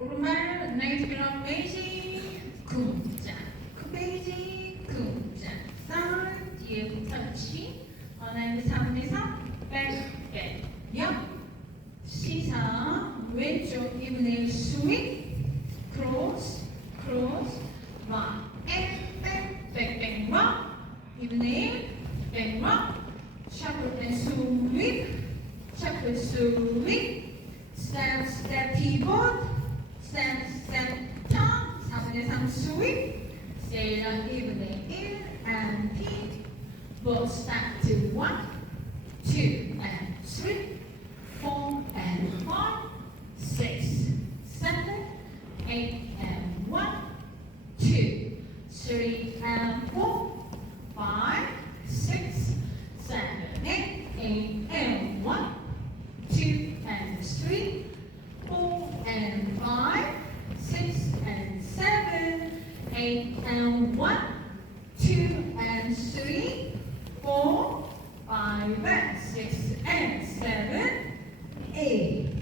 오른발 나이트그라 베이지 쿵짝 그 베이지 쿵짝 쌀 뒤에 터치 나이트 3대 3 백백 옆 시선 왼쪽 2분의 1 스윗 크로스 크로스 락 백백 락 2분의 1 백락 샤플 앤 스윗 샤플 스윗 스텝 스텝 피봇 스텝 스텝 턴 4분의 3 스윗 세일러 2분의 1 and P both step to 1 2 and 3 4 and 5 6 7 8 and 1 2 3 and 4 5 6 7 8 and 1 2 and 3 4 and 5 6 and 7 8 and 1 2 and 3 4 5 and 6 and 7 8